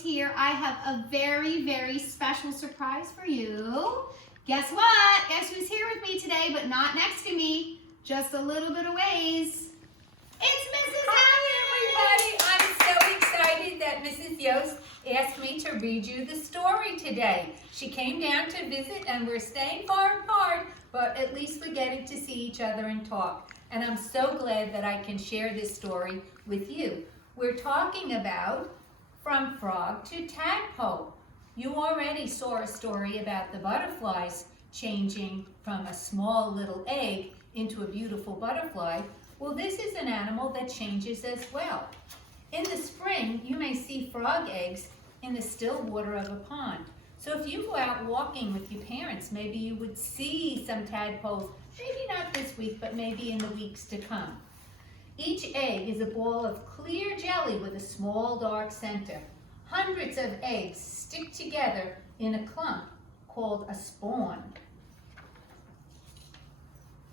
Yost here. I have a very, very special surprise for you. Guess what? Guess who's here with me today, but not next to me, just a little bit of ways. It's Mrs. Hi, everybody. I'm so excited that Mrs. Yost asked me to read you the story today. She came down to visit and we're staying far apart, but at least we're getting to see each other and talk. And I'm so glad that I can share this story with you. We're talking about From Frog to Tadpole. You already saw a story about the butterflies changing from a small little egg into a beautiful butterfly. Well, this is an animal that changes as well. In the spring, you may see frog eggs in the still water of a pond. So if you go out walking with your parents, maybe you would see some tadpoles, maybe not this week, but maybe in the weeks to come. Each egg is a ball of clear jelly with a small dark center. Hundreds of eggs stick together in a clump called a spawn.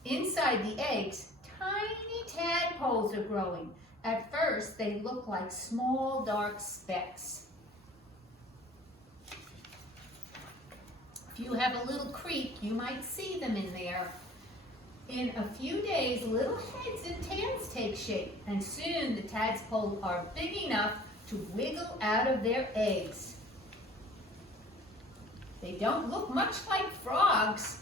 Inside the eggs, tiny tadpoles are growing. At first, they look like small dark specks. If you have a little creek, you might see them in there. In a few days, little heads and tails take shape, and soon the tadpoles are big enough to wiggle out of their eggs. They don't look much like frogs,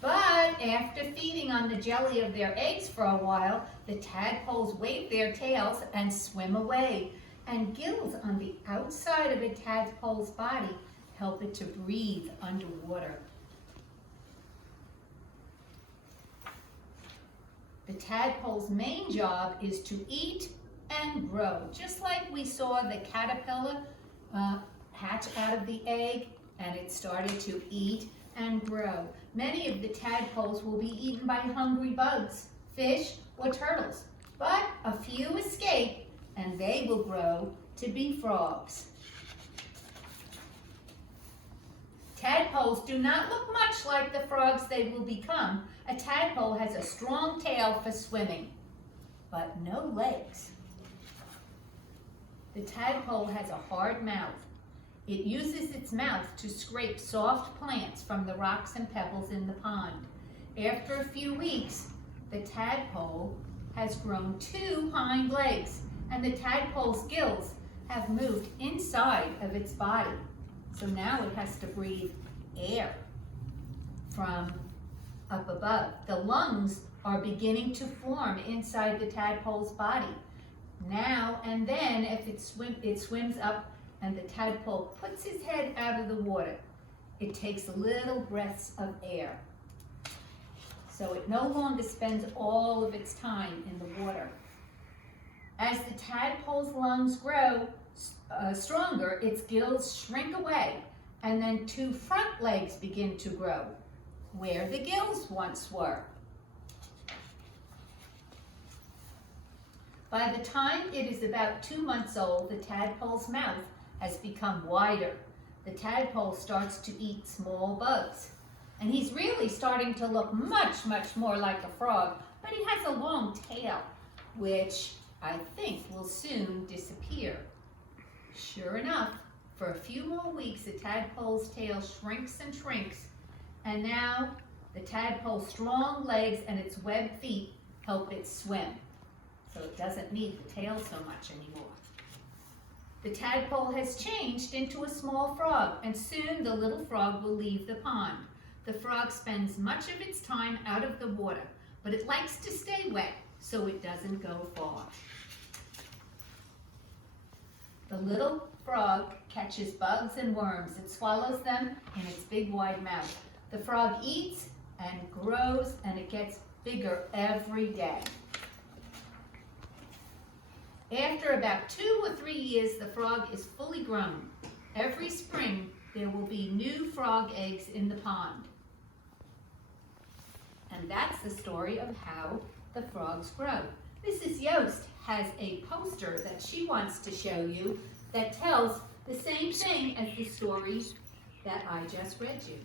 but after feeding on the jelly of their eggs for a while, the tadpoles wave their tails and swim away, and gills on the outside of a tadpole's body help it to breathe underwater. The tadpole's main job is to eat and grow, just like we saw the caterpillar hatch out of the egg and it started to eat and grow. Many of the tadpoles will be eaten by hungry bugs, fish, or turtles, but a few escape and they will grow to be frogs. Tadpoles do not look much like the frogs they will become. A tadpole has a strong tail for swimming, but no legs. The tadpole has a hard mouth. It uses its mouth to scrape soft plants from the rocks and pebbles in the pond. After a few weeks, the tadpole has grown 2 hind legs, and the tadpole's gills have moved inside of its body. So now it has to breathe air from up above. The lungs are beginning to form inside the tadpole's body. Now and then, if it swims up and the tadpole puts his head out of the water, it takes little breaths of air. So it no longer spends all of its time in the water. As the tadpole's lungs grow stronger, its gills shrink away, and then 2 front legs begin to grow, where the gills once were. By the time it is about 2 months old, the tadpole's mouth has become wider. The tadpole starts to eat small bugs, and he's really starting to look much, much more like a frog, but he has a long tail, which I think will soon disappear. Sure enough, for a few more weeks, the tadpole's tail shrinks and shrinks, and now the tadpole's strong legs and its webbed feet help it swim, so it doesn't need the tail so much anymore. The tadpole has changed into a small frog, and soon the little frog will leave the pond. The frog spends much of its time out of the water, but it likes to stay wet, so it doesn't go far. The little frog catches bugs and worms. It swallows them in its big wide mouth. The frog eats and grows, and it gets bigger every day. After about 2 or 3 years, the frog is fully grown. Every spring, there will be new frog eggs in the pond. And that's the story of how the frogs grow. Mrs. Yost has a poster that she wants to show you that tells the same thing as the story that I just read you.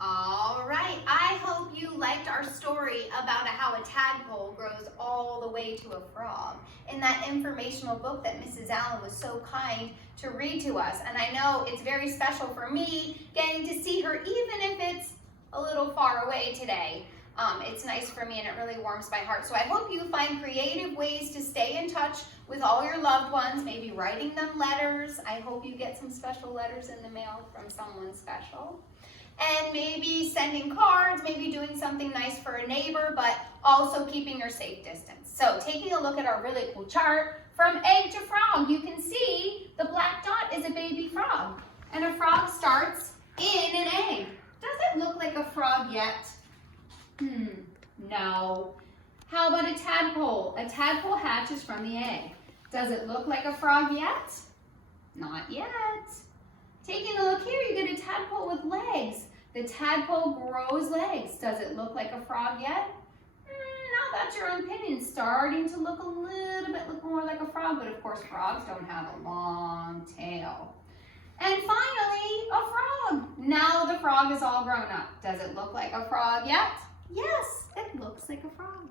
All right, I hope you liked our story about how a tadpole grows all the way to a frog in that informational book that Mrs. Allen was so kind to read to us. And I know it's very special for me getting to see her, even if it's a little far away today. It's nice for me and it really warms my heart. So I hope you find creative ways to stay in touch with all your loved ones, maybe writing them letters. I hope you get some special letters in the mail from someone special. And maybe sending cards, maybe doing something nice for a neighbor, but also keeping your safe distance. So taking a look at our really cool chart, from egg to frog, you can see the black dot is a baby frog. And a frog starts in an egg. Does it look like a frog yet? No. How about a tadpole? A tadpole hatches from the egg. Does it look like a frog yet? Not yet. Taking a look here, you get a tadpole with legs. The tadpole grows legs. Does it look like a frog yet? Now that's your own opinion. Starting to look a little bit more like a frog, but of course frogs don't have a long tail. And finally, a frog. Now the frog is all grown up. Does it look like a frog yet? Yes, it looks like a frog.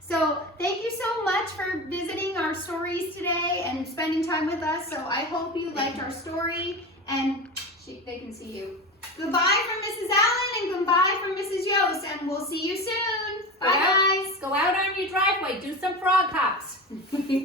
So thank you so much for visiting our stories today and spending time with us. So I hope you liked our story, and they can see you. Goodbye from Mrs. Allen and goodbye from Mrs. Yost, and we'll see you soon. Bye, guys. Go out on your driveway, do some frog hops.